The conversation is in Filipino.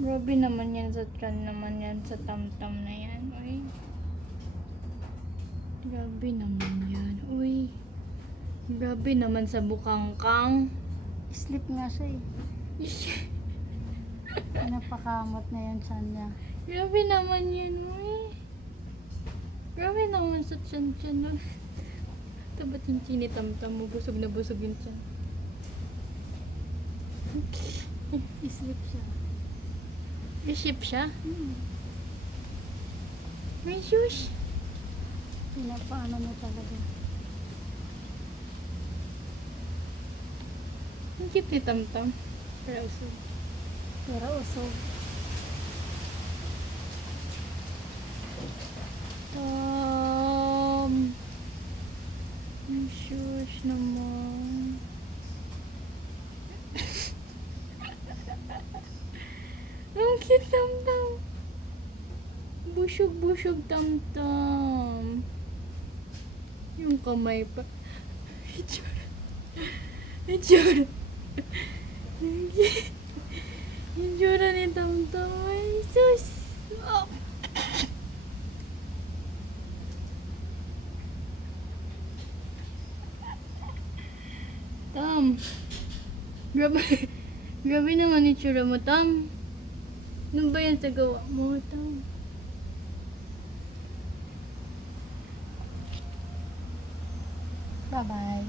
Grabe naman yan sa tiyan naman yan sa tamtam na yan. Uy. Grabe naman yan. Uy. Grabe naman sa bukangkang. Sleep nga siya eh. Napakamot na yan siya niya. Grabe naman yan. Uy. Grabe naman sa tiyan-tiyan. Ito ba't yung chinitamtam mo? Busog na busog yung tiyan. Sleep siya. Isip siya? May shoes. Pinapaano mo talaga. Ang cute ni Tamtam. Pero usog. Pero usog. May shoes naman. Ang cute Tamtam. Busog-busog Tamtam. Yung kamay pa. Itsura. Itsura. Itsura ni Tamtam. Ay, sus. Oh. Tam. Grabe. Grabe naman itsura mo, Tam. Ano ba yan sa gawa mo, Tam? Bye-bye.